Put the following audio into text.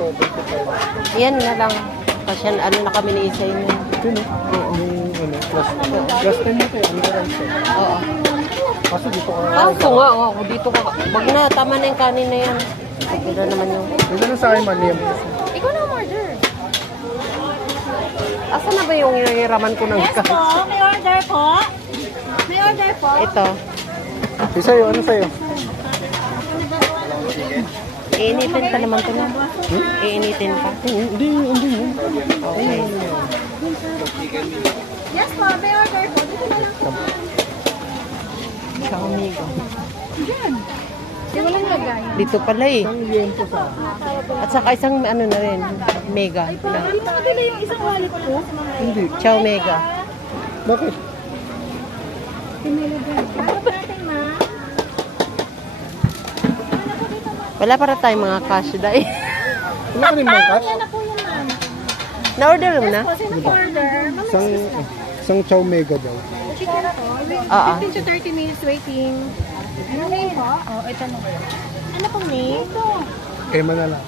ito, 25. Yan na lang. Kasi ano na kami ni Isay niya. Yun, Oo. yung ano, plus 10 mo kayo, under rice eh. Oo. Kaso dito ka. Kaso nga, ako dito ka. Wag na, tama na yung kanin na yan. Wala naman yung... Hindi na sa akin mali. Ikaw na order. Asa na ba yung hiraman ko ng Yes po, may order po. May order po. Ito. Si sa'yo, ano sa'yo? Iinitin pa naman ko na. Iinitin pa. Hindi. Okay. Yes po, may order po. Dito na lang po. Sa amigo. Diyan. Di walang lagay. Dito pala eh. Ang liento sa At saka isang ano na rin. Mega. Parang Na. hindi nakabili yung isang wallet ko. Hindi. Chow Mega. Bakit? Ano pa natin, ma? Wala para tayong mga cash dahil. Wala ka rin mga cash? Yan na po yun, ma'am. Na-order mo na? Yes po, sino po order? Isang chow mega daw. Chicken po. Oo. 15 to 30 minutes waiting. Ano name po? Oh, ito na. Ano pong name? Ito. Kaya man na lang.